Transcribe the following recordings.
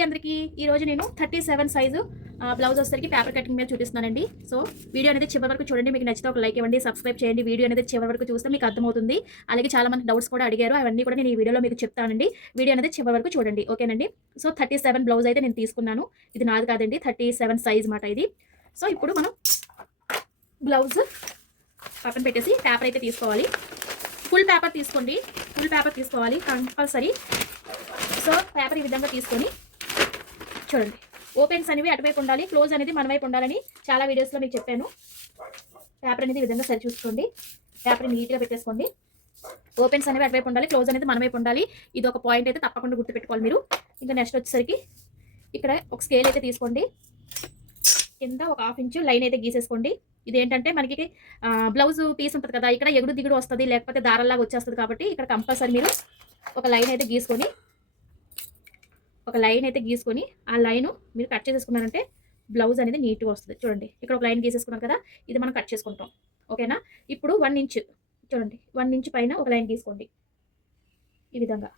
అండి అందరికీ ఈరోజు నేను 37 సైజు బ్లౌజ్ వచ్చేసరికి పేపర్ కటింగ్ మీద చూపిస్తున్నానండి. సో వీడియో అనేది చివరి వరకు చూడండి. మీకు నచ్చితే ఒక లైక్ ఇవ్వండి, సబ్స్క్రైబ్ చేయండి. వీడియో అనేది చివరి వరకు చూస్తే మీకు అర్థమవుతుంది. అలాగే చాలా మంది డౌట్స్ కూడా అడిగారు, అవన్నీ కూడా నేను ఈ వీడియోలో మీకు చెప్తానండి. వీడియో అనేది చివరి వరకు చూడండి, ఓకేనండి. సో 37 బ్లౌజ్ అయితే నేను తీసుకున్నాను. ఇది నాది కాదండి, 37 సైజ్ మాట ఇది. సో ఇప్పుడు మనం బ్లౌజ్ పక్కన పెట్టేసి పేపర్ అయితే తీసుకోవాలి. ఫుల్ పేపర్ తీసుకోండి, ఫుల్ పేపర్ తీసుకోవాలి కంపల్సరీ. సో పేపర్ ఈ విధంగా తీసుకొని చూడండి, ఓపెన్స్ అనేవి అటువైపు ఉండాలి, క్లోజ్ అనేది మన వైపు ఉండాలని చాలా వీడియోస్లో మీకు చెప్పాను. పేపర్ అనేది ఈ విధంగా సరి చూసుకోండి, పేపర్ నీట్గా పెట్టేసుకోండి. ఓపెన్స్ అనేవి అటువైపు ఉండాలి, క్లోజ్ అనేది మన వైపు ఉండాలి. ఇది ఒక పాయింట్ అయితే తప్పకుండా గుర్తుపెట్టుకోవాలి మీరు. ఇంకా నెక్స్ట్ వచ్చేసరికి ఇక్కడ ఒక స్కేల్ అయితే తీసుకోండి, కింద ఒక 1/2 ఇంచు లైన్ అయితే గీసేసుకోండి. ఇదేంటంటే మనకి బ్లౌజ్ పీస్ ఉంటుంది కదా, ఇక్కడ ఎగుడు దిగుడు వస్తుంది, లేకపోతే దారాల్లాగా వచ్చేస్తుంది. కాబట్టి ఇక్కడ కంపల్సరీ మీరు ఒక లైన్ అయితే గీసుకొని ఆ లైన్ మీరు కట్ చేసేసుకున్నారంటే బ్లౌజ్ అనేది నీట్గా వస్తుంది. చూడండి, ఇక్కడ ఒక లైన్ గీసేసుకున్నాం కదా, ఇది మనం కట్ చేసుకుంటాం, ఓకేనా. ఇప్పుడు 1 ఇంచు చూడండి, 1 ఇంచు పైన ఒక లైన్ గీసుకోండి ఈ విధంగా.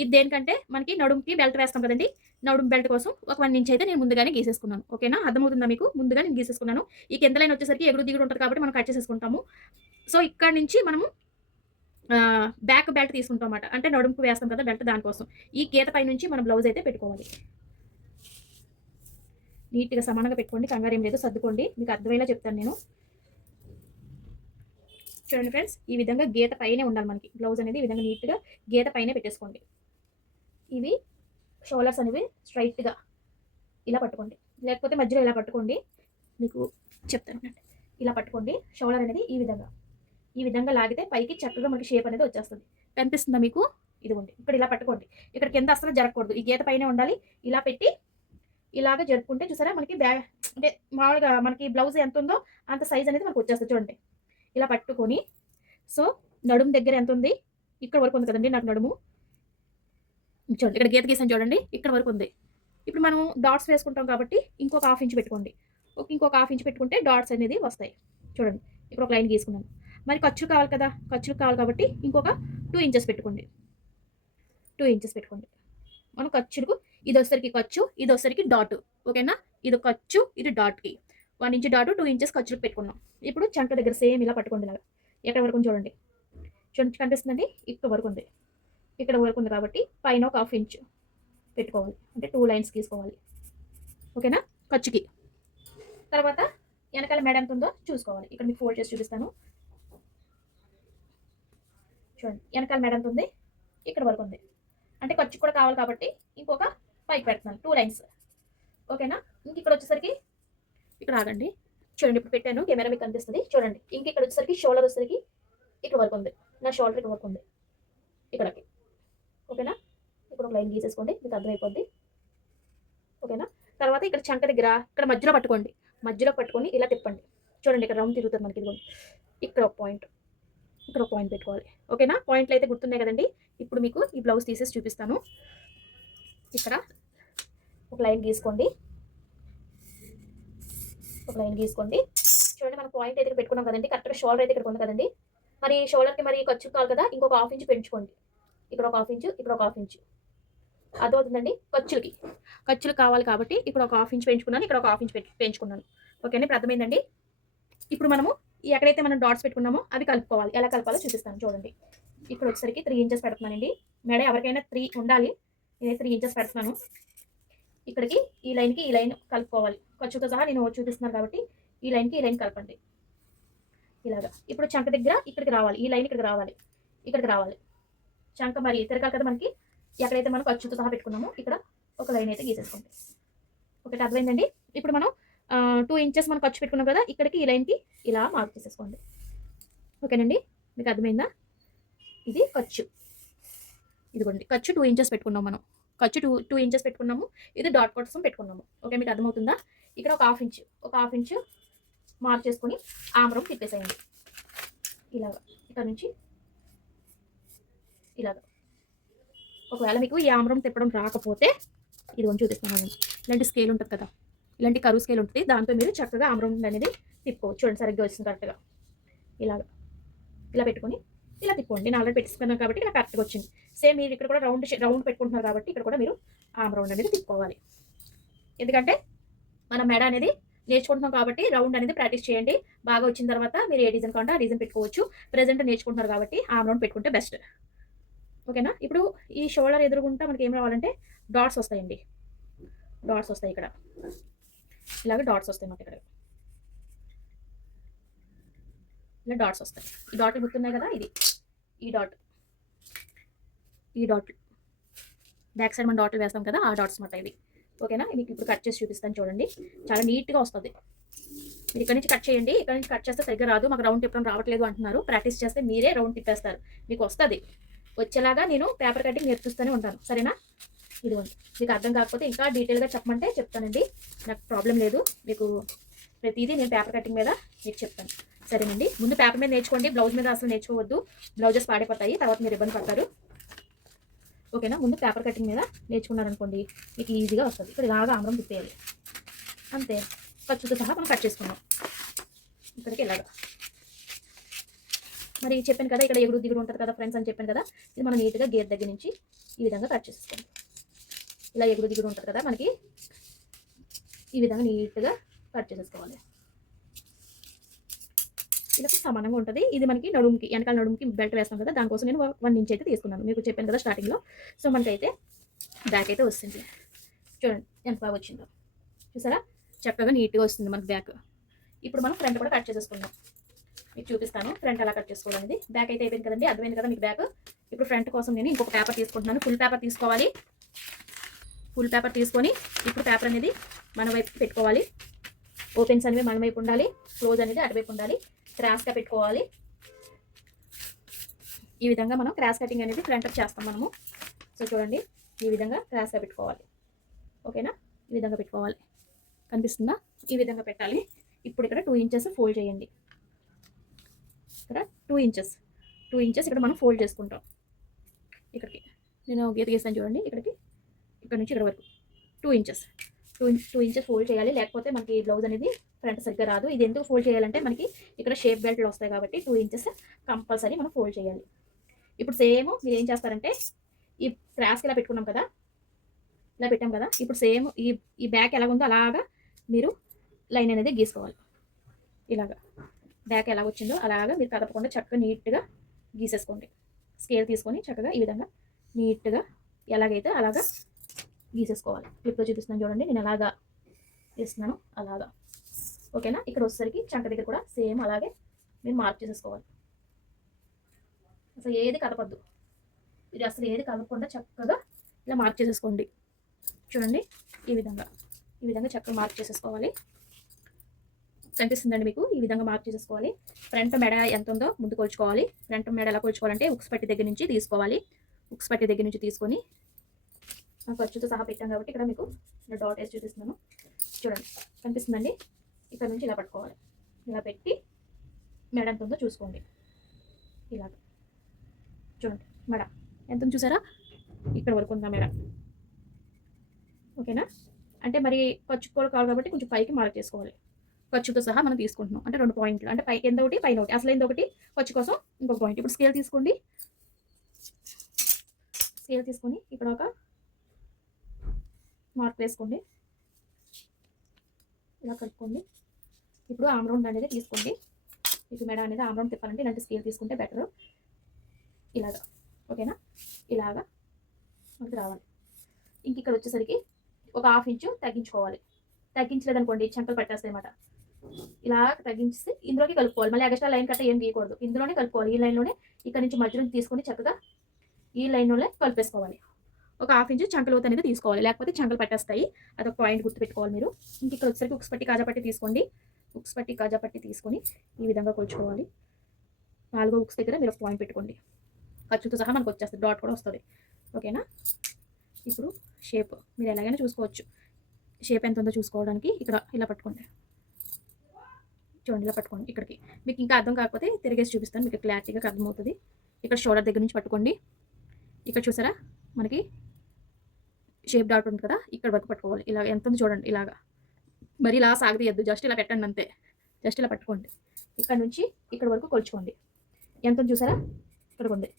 ఇది దేనికంటే మనకి నడుముకి బెల్ట్ వేస్తాం కదండి, నడుము బెల్ట్ కోసం ఒక 1 ఇంచ్ అయితే నేను ముందుగానే గీసేసుకున్నాను, ఓకేనా. అర్థమవుతుందా మీకు? ముందుగా నేను గీసేసుకున్నాను. ఈ కింద లైన్ వచ్చేసరికి ఎగుడు దిగుడు ఉంటుంది కాబట్టి మనం కట్ చేసేసుకుంటాము. సో ఇక్కడ నుంచి మనము బ్యాక్ బెల్ట్ తీసుకుంటాం అన్నమాట, అంటే నడుముకు వేస్తాం కదా బెల్ట్, దానికోసం ఈ గీత పై నుంచి మనం బ్లౌజ్ అయితే పెట్టుకోవాలి. నీట్గా సమానంగా పెట్టుకోండి, కంగారు ఏం లేదు, సర్దుకోండి, మీకు అర్థమయ్యేలా చెప్తాను నేను. చూడండి ఫ్రెండ్స్, ఈ విధంగా గీత పైనే ఉండాలి మనకి బ్లౌజ్ అనేది. ఈ విధంగా నీట్గా గీత పైనే పెట్టేసుకోండి. ఇవి షోల్డర్స్ అనేవి స్ట్రైట్గా ఇలా పట్టుకోండి, లేకపోతే మధ్యలో ఇలా పట్టుకోండి, మీకు చెప్తాను. ఇలా పట్టుకోండి, షోల్డర్ అనేది ఈ విధంగా లాగితే పైకి చక్కగా మనకి షేప్ అనేది వచ్చేస్తుంది. కనిపిస్తుందా మీకు? ఇదిగోండి, ఇక్కడ ఇలా పట్టుకోండి, ఇక్కడ కింద అసలు జరగకూడదు, ఈ గీత పైనే ఉండాలి. ఇలా పెట్టి ఇలాగ జరుపుకుంటే చూసారా మనకి అంటే మామూలుగా మనకి బ్లౌజ్ ఎంత ఉందో అంత సైజ్ అనేది మనకు వచ్చేస్తుంది. చూడండి, ఇలా పట్టుకొని, సో నడుము దగ్గర ఎంత ఉంది, ఇక్కడ వరకు ఉంది కదండి నాకు నడుము. చూడండి, ఇక్కడ గీత గీసాను చూడండి, ఇక్కడ వరకు ఉంది. ఇప్పుడు మనం డాట్స్ వేసుకుంటాం కాబట్టి ఇంకొక 1/2 ఇంచ్ పెట్టుకోండి. ఇంకొక 1/2 ఇంచ్ పెట్టుకుంటే డాట్స్ అనేది వస్తాయి. చూడండి, ఇప్పుడు ఒక లైన్ గీసుకున్నాను. మరి ఖర్చులు కావాలి కదా, ఖర్చులు కావాలి కాబట్టి ఇంకొక 2 ఇంచెస్ పెట్టుకోండి. 2 ఇంచెస్ పెట్టుకోండి. మనం ఖర్చులకు ఇది వచ్చేసరికి ఖర్చు, ఇది వచ్చేసరికి డాట్, ఓకేనా. ఇది ఖర్చు, ఇది డాట్కి 1 ఇంచ్ డాట్, 2 ఇంచెస్ ఖర్చులకు పెట్టుకున్నాం. ఇప్పుడు చంక దగ్గర సేమ్ ఇలా పట్టుకోండి, ఇలాగా ఎక్కడ వరకు చూడండి, చూడండి కనిపిస్తుందండి, ఇక్కడ వరకు ఉంది, ఇక్కడ వరకు ఉంది కాబట్టి పైన ఒక 1/2 ఇంచ్ పెట్టుకోవాలి, అంటే 2 లైన్స్ గీసుకోవాలి, ఓకేనా ఖర్చుకి. తర్వాత వెనకాల మెడ ఎంత ఉందో చూసుకోవాలి. ఇక్కడ మీకు ఫోల్డ్ చేసి చూపిస్తాను. చూడండి, వెనకాల మెడ ఎంత ఉంది, ఇక్కడ వరకు ఉంది, అంటే ఖర్చు కూడా కావాలి కాబట్టి ఇంకొక పైకి పెడుతున్నాను 2 లైన్స్, ఓకేనా. ఇంక ఇక్కడ వచ్చేసరికి ఇక్కడ ఆగండి, చూడండి ఇప్పుడు పెట్టాను, కెమెరా మీకు కనిపిస్తుంది. చూడండి, ఇంక ఇక్కడ వచ్చేసరికి షోల్డర్ వచ్చేసరికి ఇక్కడ వరకు ఉంది, నా షోల్డర్ ఇక్కడ వరకు ఉంది, ఇక్కడికి, ఓకేనా. ఇక్కడ ఒక లైన్ గీసేసుకోండి, మీకు అర్థమైపోద్ది, ఓకేనా. తర్వాత ఇక్కడ చంక దగ్గర ఇక్కడ మధ్యలో పట్టుకొని ఇలా తిప్పండి. చూడండి, ఇక్కడ రౌండ్ తిరుగుతుంది మనకి, ఇదిగోండి ఇక్కడ ఒక పాయింట్, ఇక్కడ ఒక పాయింట్ పెట్టుకోవాలి, ఓకేనా. పాయింట్లు అయితే గుర్తున్నాయి కదండి. ఇప్పుడు మీకు ఈ బ్లౌజ్ తీసేసి చూపిస్తాను. ఇక్కడ ఒక లైన్ గీసుకోండి, చూడండి, మనం పాయింట్ అయితే పెట్టుకున్నాం కదండి, కరెక్ట్గా షోల్డర్ అయితే ఇక్కడ ఉంది కదండి. మరి షోల్డర్కి మరి ఖర్చు కావాలి కదా, ఇంకొక 1/2 ఇంచ్ పెంచుకోండి. ఇక్కడ ఒక 1/2 ఇంచ్, ఇక్కడ ఒక 1/2 ఇంచ్, అర్థమవుతుందండి. ఖర్చులు కావాలి కాబట్టి ఇక్కడ ఒక 1/2 ఇంచ్ పెంచుకున్నాను, ఇక్కడ ఒక 1/2 ఇంచ్ పెంచుకున్నాను, ఓకేనా. ఇప్పుడు అర్థమైందండి. ఇప్పుడు మనము ఎక్కడైతే మనం డాట్స్ పెట్టుకున్నామో అవి కలుపుకోవాలి. ఎలా కలపాలో చూపిస్తాను చూడండి. ఇక్కడ వచ్చేసరికి 3 ఇంచెస్ పెడుతున్నానండి. మెడ ఎవరికైనా 3 ఉండాలి, నేను 3 ఇంచెస్ పెడుతున్నాను. ఇక్కడికి ఈ లైన్ కలుపుకోవాలి, ఖర్చుతో సహా నేను చూపిస్తున్నాను కాబట్టి ఈ లైన్ కలపండి ఇలాగా. ఇప్పుడు చంక దగ్గర ఇక్కడికి రావాలి, ఈ లైన్ ఇక్కడికి రావాలి, చంక మరి తిరగాలి కదా మనకి. ఎక్కడైతే మనం ఖర్చుతో సహా పెట్టుకున్నామో ఇక్కడ ఒక లైన్ అయితే గీసేసుకోండి, ఒకటి అర్థమైందండి. ఇప్పుడు మనం 2 ఇంచెస్ మనం ఖర్చు పెట్టుకున్నాం కదా, ఇక్కడికి ఈ లైన్కి ఇలా మార్క్ చేసేసుకోండి, ఓకేనండి. మీకు అర్థమైందా? ఇది ఖర్చు, ఇదిగోండి ఖర్చు 2 ఇంచెస్ పెట్టుకున్నాం మనం, ఖర్చు 2 ఇంచెస్ పెట్టుకున్నాము, ఇది డాట్ కోసం పెట్టుకున్నాము, ఓకే. మీకు అర్థమవుతుందా? ఇక్కడ ఒక 1/2 ఇంచ్ మార్క్ చేసుకొని ఆమరం తిప్పేసేయండి ఇలాగా, ఇక్కడ నుంచి ఇలాగా. ఒకవేళ మీకు ఈ ఆమరం తిప్పడం రాకపోతే ఇదిగోని చూపిస్తున్నాను, ఇలాంటి స్కేల్ ఉంటుంది కదా, ఇలాంటి కరువు స్కేల్ ఉంటుంది, దాంతో మీరు చక్కగా ఆమరం అనేది తిప్పుకోవచ్చు. చూడండి, సరిగ్గా వచ్చింది కరెక్ట్గా, ఇలా పెట్టుకొని ఇలా తిప్పుకోండి. నేను ఆల్రెడీ పెట్టుకున్నాను కాబట్టి ఇలా కరెక్ట్గా వచ్చింది. సేమ్ మీరు ఇక్కడ కూడా రౌండ్ పెట్టుకుంటున్నారు కాబట్టి ఇక్కడ కూడా మీరు ఆమ్ రౌండ్ అనేది తిప్పుకోవాలి. ఎందుకంటే మనం మెడ అనేది నేర్చుకుంటున్నాం కాబట్టి రౌండ్ అనేది ప్రాక్టీస్ చేయండి. బాగా వచ్చిన తర్వాత మీరు ఏ డిజైన్ కావాలంటే ఆ డిజైన్ పెట్టుకోవచ్చు. ప్రెజెంట్ నేర్చుకుంటున్నారు కాబట్టి ఆమ్ రౌండ్ పెట్టుకుంటే బెస్ట్. ఓకేనా? ఇప్పుడు ఈ షోల్డర్ ఎదురుగుంటా మనకి ఏం రావాలంటే డాట్స్ వస్తాయండి. డాట్స్ వస్తాయి ఇక్కడ. ఇలాగ డాట్స్ వస్తాయి మనకి ఇక్కడ. ఇలా డాట్స్ వస్తాయి. ఈ డాట్లు గుర్తున్నాయి కదా, ఇది ఈ డాట్, ఈ డాట్ బ్యాక్ సైడ్ మనం డాట్లు వేస్తాం కదా, ఆ డాట్స్ మాట ఇది. ఓకేనా? మీకు ఇప్పుడు కట్ చేసి చూపిస్తాను చూడండి. చాలా నీట్గా వస్తుంది. మీరు ఇక్కడ నుంచి కట్ చేయండి. ఇక్కడ నుంచి కట్ చేస్తే సరిగ్గా రాదు, మాకు రౌండ్ తిప్పడం రావట్లేదు అంటున్నారు. ప్రాక్టీస్ చేస్తే మీరే రౌండ్ తిప్పేస్తారు, మీకు వస్తుంది. వచ్చేలాగా నేను పేపర్ కటింగ్ నేర్పిస్తూనే ఉంటాను. సరేనా? ఇదిగోండి. మీకు అర్థం కాకపోతే ఇంకా డీటెయిల్గా చెప్పమంటే చెప్తానండి, నాకు ప్రాబ్లం లేదు. మీకు ప్రతిదీ నేను పేపర్ కటింగ్ మీద మీకు చెప్తాను. సరేనండి? ముందు పేపర్ మీద నేర్చుకోండి, బ్లౌజ్ మీద అసలు నేర్చుకోవద్దు. బ్లౌజెస్ పాడైపోతాయి, తర్వాత మీరు ఇబ్బంది పడతారు. ఓకేనా? ముందు పేపర్ కటింగ్ మీద నేర్చుకున్నారనుకోండి మీకు ఈజీగా వస్తుంది. ఇక్కడ ఇలాగా ఆమ్రం తిప్పేయాలి అంతే. ఖర్చుతో సహా మనం కట్ చేసుకున్నాం ఇక్కడికి ఇలాగా. మరి చెప్పాను కదా ఇక్కడ ఎగురు దిగుడు ఉంటుంది కదా ఫ్రెండ్స్ అని చెప్పాను కదా, ఇది మనం నీట్గా గేర్ దగ్గర నుంచి ఈ విధంగా కట్ చేసుకోండి. ఇలా ఎగురు దిగుడు ఉంటుంది కదా మనకి, ఈ విధంగా నీట్గా కట్ చేసేసుకోవాలి. ఇలా సమానంగా ఉంటుంది. ఇది మనకి నడుముకి, వెనకాల నడుముకి బెల్ట్ వేస్తాం కదా, దానికోసం నేను 1 ఇంచ్ అయితే తీసుకున్నాను. మీకు చెప్పాను కదా స్టార్టింగ్లో. సో మనకైతే బ్యాక్ అయితే వస్తుంది. చూడండి ఎంత బాగా వచ్చిందో, చూసారా? చక్కగా నీట్గా వస్తుంది మనకు బ్యాక్. ఇప్పుడు మనం ఫ్రంట్ కూడా కట్ చేసేసుకుందాం. మీకు చూపిస్తాను ఫ్రంట్ ఎలా కట్ చేసుకోవాలనేది. బ్యాక్ అయితే అయిపోయింది కదండి, అర్థమైంది కదా మీకు బ్యాక్. ఇప్పుడు ఫ్రంట్ కోసం నేను ఇంకొక పేపర్ తీసుకుంటున్నాను. ఫుల్ పేపర్ తీసుకోవాలి. ఫుల్ పేపర్ తీసుకొని ఇప్పుడు పేపర్ అనేది మన వైపు పెట్టుకోవాలి. ఓపెన్స్ అనేవి మన వైపు ఉండాలి, క్లోజ్ అనేది అటువైపు ఉండాలి. క్రాస్గా పెట్టుకోవాలి. ఈ విధంగా మనం క్రాస్ కటింగ్ అనేది ఫ్రంట్ చేస్తాం మనము. సో చూడండి, ఈ విధంగా క్రాస్గా పెట్టుకోవాలి. ఓకేనా? ఈ విధంగా పెట్టుకోవాలి. కనిపిస్తుందా? ఈ విధంగా పెట్టాలి. ఇప్పుడు ఇక్కడ 2 ఇంచెస్ ఫోల్డ్ చేయండి. ఇక్కడ 2 ఇంచెస్ ఇక్కడ మనం ఫోల్డ్ చేసుకుంటాం. ఇక్కడికి నేను గీత గీస్తాను చూడండి, ఇక్కడికి, ఇక్కడ నుంచి ఇక్కడ వరకు 2 ఇంచెస్. 2 ఇంచెస్ ఫోల్డ్ చేయాలి, లేకపోతే మనకి బ్లౌజ్ అనేది ఫ్రంట్ సరిగ్గా రాదు. ఇది ఎందుకు ఫోల్డ్ చేయాలంటే మనకి ఇక్కడ షేప్ బెల్ట్లు వస్తాయి కాబట్టి 2 ఇంచెస్ కంపల్సరీ మనం ఫోల్డ్ చేయాలి. ఇప్పుడు సేమ్ మీరు ఏం చేస్తారంటే ఈ క్రాస్కి ఇలా పెట్టుకున్నాం కదా, ఇలా పెట్టాం కదా, ఇప్పుడు సేమ్ ఈ బ్యాక్ ఎలాగుందో అలాగా మీరు లైన్ అనేది గీసుకోవాలి. ఇలాగా బ్యాక్ ఎలా వచ్చిందో అలాగా మీరు కదపకుండా చక్కగా నీట్గా గీసేసుకోండి. స్కేల్ తీసుకొని చక్కగా ఈ విధంగా నీట్గా ఎలాగైతే అలాగా గీసేసుకోవాలి. క్లిప్లో చూపిస్తున్నాను చూడండి, నేను అలాగా తీస్తున్నాను అలాగా. ఓకేనా? ఇక్కడ వచ్చేసరికి చంక దగ్గర కూడా సేమ్ అలాగే మీరు మార్క్ చేసేసుకోవాలి. అసలు ఏది కదపద్దు, ఇది అసలు ఏది కదపకుండా చక్కగా ఇలా మార్క్ చేసేసుకోండి. చూడండి, ఈ విధంగా చక్కగా మార్క్ చేసేసుకోవాలి. కనిపిస్తుందండి మీకు? ఈ విధంగా మార్క్ చేసేసుకోవాలి. ఫ్రంట్ మెడ ఎంత ఉందో ముందు కొలుచుకోవాలి. ఫ్రంట్ మెడ ఎలా కొలుచుకోవాలంటే ఉక్స్ పట్టి దగ్గర నుంచి తీసుకోవాలి. ఉక్స్ పట్టి దగ్గర నుంచి తీసుకొని ఖర్చుతో సహా పెట్టాం కాబట్టి ఇక్కడ మీకు డాట్ వేసి చూపిస్తున్నాను. చూడండి, కనిపిస్తుందండి? ఇక్కడ నుంచి ఇలా పట్టుకోవాలి. ఇలా పెట్టి మెడ ఎంత ఉందో చూసుకోండి. ఇలాగ చూడండి, మెడ ఎంత ఉందో చూసారా? ఇక్కడ వరకు ఉందా మెడ. ఓకేనా? అంటే మరి ఖర్చు కూడా కావాలి కాబట్టి కొంచెం పైకి మార్క్ చేసుకోవాలి. ఖర్చుతో సహా మనం తీసుకుంటున్నాం అంటే 2 పాయింట్లు, అంటే పై ఎంత ఒకటి పైన ఒకటి, అసలు ఎంత ఒకటి, ఖర్చు కోసం ఇంకొక పాయింట్. ఇప్పుడు స్కేల్ తీసుకోండి. స్కేల్ తీసుకొని ఇక్కడ ఒక మార్క్ వేసుకోండి. ఇలా కలుపుకోండి. ఇప్పుడు ఆమ్ రౌండ్ అనేది తీసుకోండి. మీకు మెడ అనేది ఆమ్ రౌండ్ తిప్పాలంటే ఇలాంటి స్కేల్ తీసుకుంటే బెటర్. ఇలాగా. ఓకేనా? ఇలాగా మనకి రావాలి. ఇంక ఇక్కడ వచ్చేసరికి ఒక 1/2 ఇంచు తగ్గించుకోవాలి. తగ్గించలేదనుకోండి చంకలు పట్టేస్తాయి అన్నమాట. ఇలా తగ్గించి ఇందులోకి కలుపుకోవాలి. మళ్ళీ ఎక్స్ట్రా లైన్ కట్ట ఏం గీయకూడదు, ఇందులోనే కలుపుకోవాలి. ఈ లైన్లోనే ఇక్కడ నుంచి మధ్యలో తీసుకొని చక్కగా ఈ లైన్లోనే కలిపేసుకోవాలి. ఒక 1/2 ఇంచు చంకల లోతు అనేది తీసుకోవాలి, లేకపోతే చంకలు పట్టేస్తాయి. అదొక పాయింట్ గుర్తుపెట్టుకోవాలి మీరు. ఇంక ఇక్కడ వచ్చేసరికి ఉక్స్ పట్టి కాజా పట్టి తీసుకోండి. ఉక్స్ పట్టి కాజా పట్టి తీసుకొని ఈ విధంగా కొలుచుకోవాలి. 4వ ఉక్స్ దగ్గర మీరు ఒక పాయింట్ పెట్టుకోండి. ఖర్చుతో సహా మనకు వచ్చేస్తుంది, డాట్ కూడా వస్తుంది. ఓకేనా? ఇప్పుడు షేప్ మీరు ఎలాగైనా చూసుకోవచ్చు. షేప్ ఎంత ఉందో చూసుకోవడానికి ఇక్కడ ఇలా పట్టుకోండి. చూడండి, ఇలా పట్టుకోండి. ఇక్కడికి మీకు ఇంకా అర్థం కాకపోతే తిరిగేసి చూపిస్తాను, మీకు క్లారిటీగా అర్థమవుతుంది. ఇక్కడ షోల్డర్ దగ్గర నుంచి పట్టుకోండి. ఇక్కడ చూసారా మనకి షేప్ డాట్ ఉంది కదా, ఇక్కడ వరకు పట్టుకోవాలి. ఇలా ఎంత ఉంది చూడండి, ఇలాగా. మరి ఇలా సాగదీయద్దు, జస్ట్ ఇలా పెట్టండి అంతే. జస్ట్ ఇలా పట్టుకోండి. ఇక్కడ నుంచి ఇక్కడ వరకు కొలుచుకోండి. ఎంత ఉంది చూసారా, ఇక్కడ ఉంది.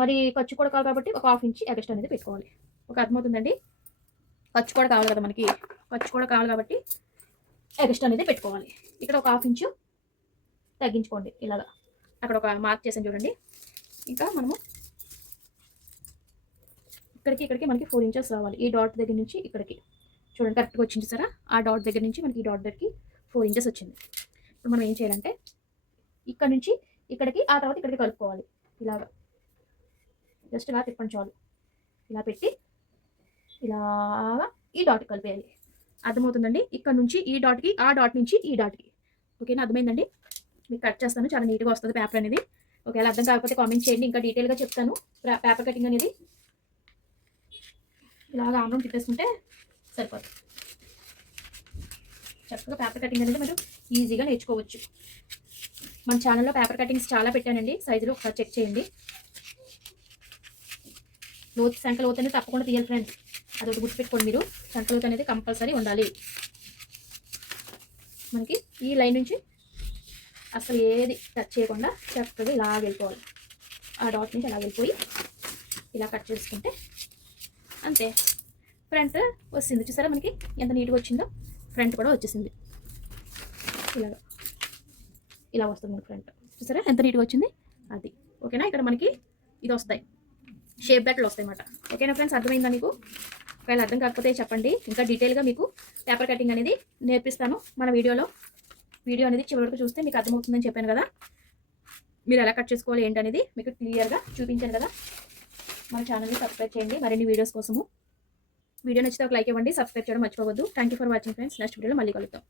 మరి ఖర్చు కూడా కావాలి కాబట్టి ఒక 1/2 ఇంచ్ ఎక్స్ట్రా అనేది పెట్టుకోవాలి. ఒక అర్థమవుతుందండి? ఖర్చు కూడా కావాలి కదా మనకి, ఖర్చు కూడా కావాలి కాబట్టి ఎక్స్ట్రా అనేది పెట్టుకోవాలి. ఇక్కడ ఒక 1/2 ఇంచు తగ్గించుకోండి ఇలాగా. అక్కడ ఒక మార్క్ చేసాను చూడండి. ఇంకా మనము ఇక్కడికి మనకి 4 ఇంచెస్ రావాలి. ఈ డాట్ దగ్గర నుంచి ఇక్కడికి చూడండి కరెక్ట్గా వచ్చింది సరే. ఆ డాట్ దగ్గర నుంచి మనకి ఈ డాట్ దగ్గరికి 4 ఇంచెస్ వచ్చింది. ఇప్పుడు మనం ఏం చేయాలంటే ఇక్కడ నుంచి ఇక్కడికి, ఆ తర్వాత ఇక్కడికి కలుపుకోవాలి. ఇలాగా జస్ట్ ఇలా తిప్పండి చాలు. ఇలా పెట్టి ఇలాగా ఈ డాట్ కలిపేయాలి. అర్థమవుతుందండి? ఇక్కడ నుంచి ఈ డాట్కి, ఆ డాట్ నుంచి ఈ డాట్కి. ఓకేనా? అర్థమైందండి? మీకు కట్ చేస్తాను, చాలా నీట్గా వస్తుంది పేపర్ అనేది. ఒకవేళ అర్థం కాకపోతే కామెంట్ చేయండి, ఇంకా డీటెయిల్గా చెప్తాను. పేపర్ కటింగ్ అనేది ఇలాగ ఆమ్రం తిప్పేసుకుంటే సరిపోతుంది. చక్కగా పేపర్ కటింగ్ అనేది మీరు ఈజీగా నేర్చుకోవచ్చు. మన ఛానల్లో పేపర్ కటింగ్స్ చాలా పెట్టానండి, సైజులు ఒకసారి చెక్ చేయండి. సంఖ్య లోతు అనేది తప్పకుండా తీయాలి ఫ్రెండ్స్, అదొకటి గుర్తుపెట్టుకోండి మీరు. సంఖ్య లోతు అనేది కంపల్సరీ ఉండాలి. మనకి ఈ లైన్ నుంచి అసలు ఏది టచ్ చేయకుండా చక్కగా ఇలా వెళ్ళిపోవాలి. ఆ డాట్ నుంచి అలా వెళ్ళిపోయి ఇలా కట్ చేసుకుంటే అంతే, ఫ్రంట్ వస్తుంది. చూసారా మనకి ఎంత నీట్గా వచ్చిందో? ఫ్రంట్ కూడా వచ్చేసింది. ఇలాగా ఇలా వస్తుంది మనకి ఫ్రంట్. చూసారా ఎంత నీట్గా వచ్చింది? అది ఓకేనా? ఇక్కడ మనకి ఇది వస్తాయి, షేప్ బెట్లు వస్తాయి అన్నమాట. ఓకేనా ఫ్రెండ్స్? అర్థమైందా మీకు? ఒకవేళ అర్థం కాకపోతే చెప్పండి, ఇంకా డీటెయిల్గా మీకు పేపర్ కటింగ్ అనేది నేర్పిస్తాను మన వీడియోలో. వీడియో అనేది చివరి వరకు చూస్తే మీకు అర్థమవుతుందని చెప్పాను కదా. మీరు ఎలా కట్ చేసుకోవాలి ఏంటనేది మీకు క్లియర్గా చూపించాను కదా. మన ఛానల్ని సబ్స్క్రైబ్ చేయండి మరిన్ని వీడియోస్ కోసము. వీడియో నచ్చితే ఒక లైక్ ఇవ్వండి, సబ్స్క్రైబ్ చేయడం మర్చిపోవద్దు. Thank you for watching friends. Next వీడియోలో మళ్ళీ కలుద్దాం.